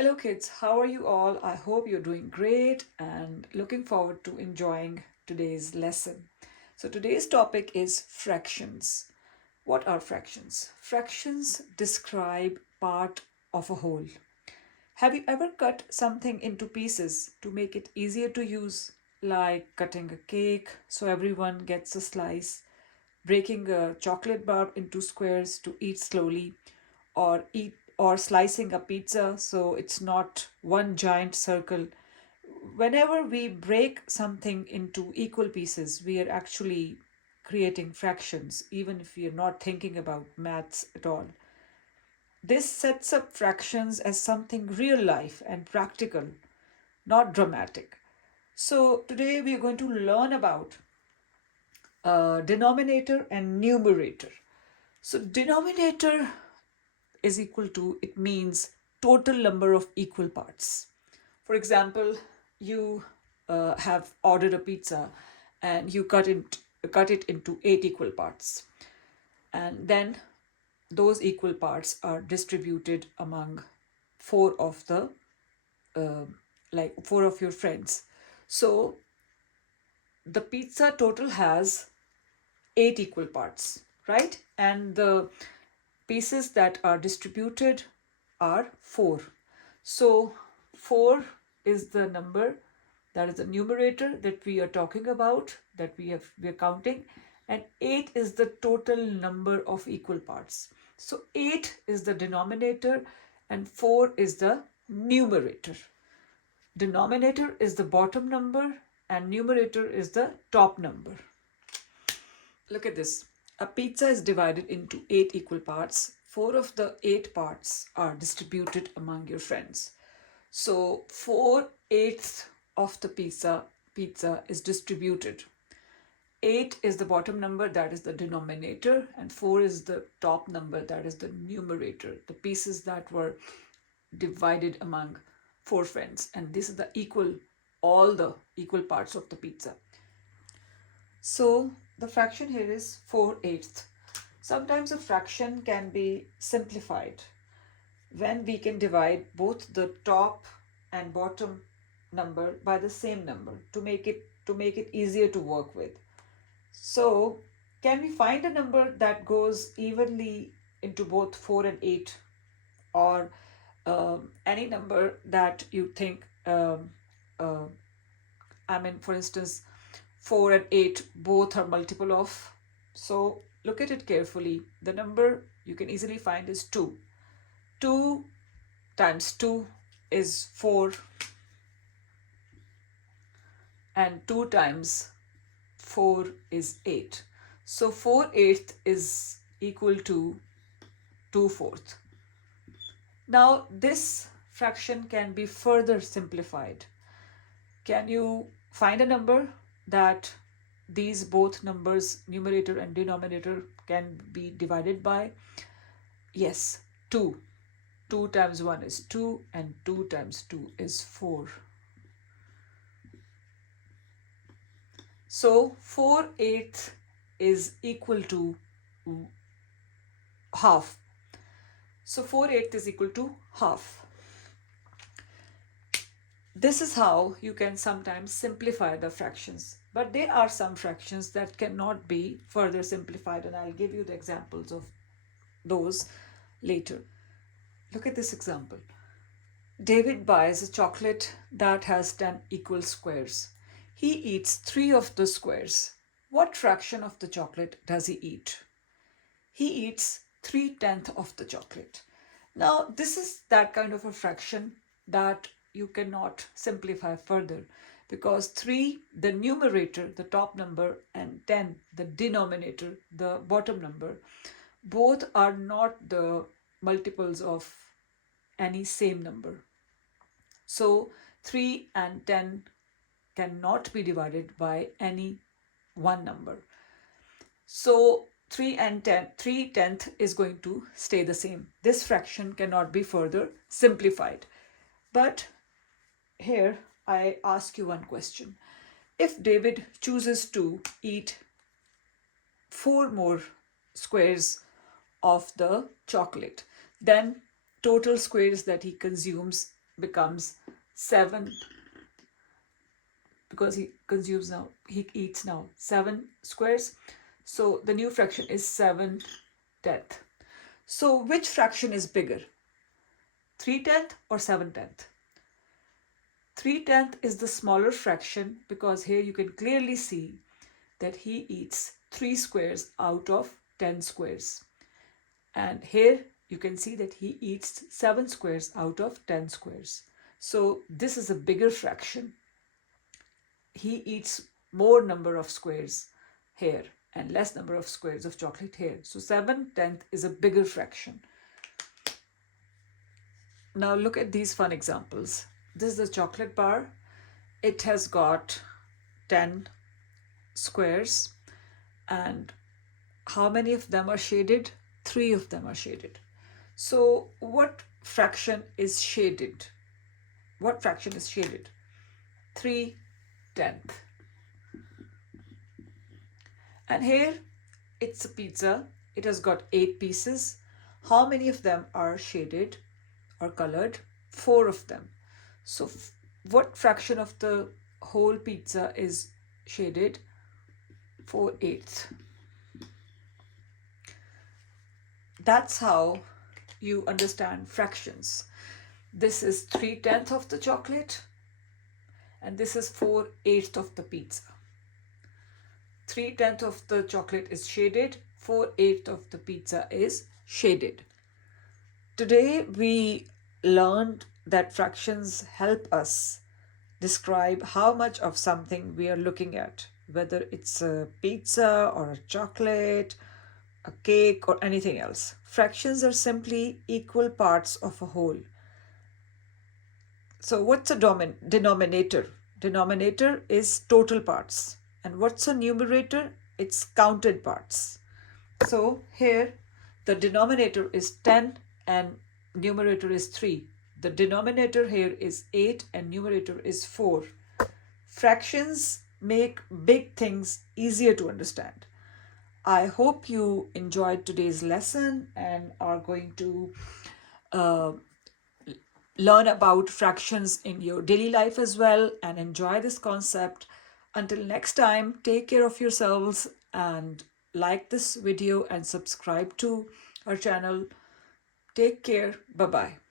Hello kids, how are you all? I hope you're doing great and looking forward to enjoying today's lesson. So today's topic is fractions. What are fractions? Fractions describe part of a whole. Have you ever cut something into pieces to make it easier to use, like cutting a cake so everyone gets a slice, breaking a chocolate bar into squares to eat slowly, or slicing a pizza so it's not one giant circle? Whenever we break something into equal pieces, we are actually creating fractions, even if we are not thinking about maths at all. This sets up fractions as something real life and practical, not dramatic. So, today we are going to learn about denominator and numerator. So, denominator is equal to, it means total number of equal parts. For example, you have ordered a pizza and you cut it into 8 equal parts, and then those equal parts are distributed among four of the uh, like four of your friends. So the pizza total has 8 equal parts, right? And the pieces that are distributed are 4. So 4 is the number, that is the numerator that we are talking about, that we are counting, and 8 is the total number of equal parts. So 8 is the denominator and 4 is the numerator. Denominator is the bottom number and numerator is the top number. Look at this. A pizza is divided into 8 equal parts. 4 of the 8 parts are distributed among your friends. So 4/8 of the pizza is distributed. 8 is the bottom number, that is the denominator, and 4 is the top number, that is the numerator. The pieces that were divided among 4 friends, and this is the all the equal parts of the pizza. So the fraction here is 4/8. Sometimes a fraction can be simplified when we can divide both the top and bottom number by the same number to make it easier to work with. So can we find a number that goes evenly into both 4 and 8, or any number that you think uh, for instance, 4 and 8 both are multiple of. So look at it carefully. The number you can easily find is 2. 2 times 2 is 4, and 2 times 4 is 8. So 4/8 is equal to 2/4. Now this fraction can be further simplified. Can you find a number that these both numbers, numerator and denominator, can be divided by? Yes, 2. 2 times 1 is 2 and 2 times 2 is 4. So 4/8 is equal to half. So 4/8 is equal to half. This is how you can sometimes simplify the fractions. But there are some fractions that cannot be further simplified, and I'll give you the examples of those later. Look at this example. David buys a chocolate that has 10 equal squares. He eats 3 of the squares. What fraction of the chocolate does he eat? He eats 3/10 of the chocolate. Now, this is that kind of a fraction that you cannot simplify further, because 3, the numerator, the top number, and 10, the denominator, the bottom number, both are not the multiples of any same number. So 3 and 10 cannot be divided by any one number. So 3/10 is going to stay the same. This fraction cannot be further simplified. But here I ask you one question. If David chooses to eat 4 more squares of the chocolate, then total squares that he consumes becomes 7, because he eats now 7 squares. So the new fraction is 7/10. So which fraction is bigger, 3/10 or 7/10? 3/10 is the smaller fraction, because here you can clearly see that he eats 3 squares out of 10 squares. And here you can see that he eats 7 squares out of 10 squares. So this is a bigger fraction. He eats more number of squares here and less number of squares of chocolate here. So 7/10 is a bigger fraction. Now look at these fun examples. This is the chocolate bar. It has got 10 squares, and how many of them are shaded? 3 of them are shaded. So what fraction is shaded? What fraction is shaded? 3/10. And here it's a pizza. It has got 8 pieces. How many of them are shaded or colored? 4 of them. So what fraction of the whole pizza is shaded? 4/8. That's how you understand fractions. This is 3/10 of the chocolate, and this is 4/8 of the pizza. 3/10 of the chocolate is shaded, 4/8 of the pizza is shaded. Today we learned that fractions help us describe how much of something we are looking at, whether it's a pizza or a chocolate, a cake, or anything else. Fractions are simply equal parts of a whole. So what's a denominator? Denominator is total parts. And what's a numerator? It's counted parts. So here the denominator is 10 and numerator is 3. The denominator here is 8 and numerator is 4. Fractions make big things easier to understand. I hope you enjoyed today's lesson and are going to learn about fractions in your daily life as well and enjoy this concept. Until next time, take care of yourselves and like this video and subscribe to our channel. Take care. Bye-bye.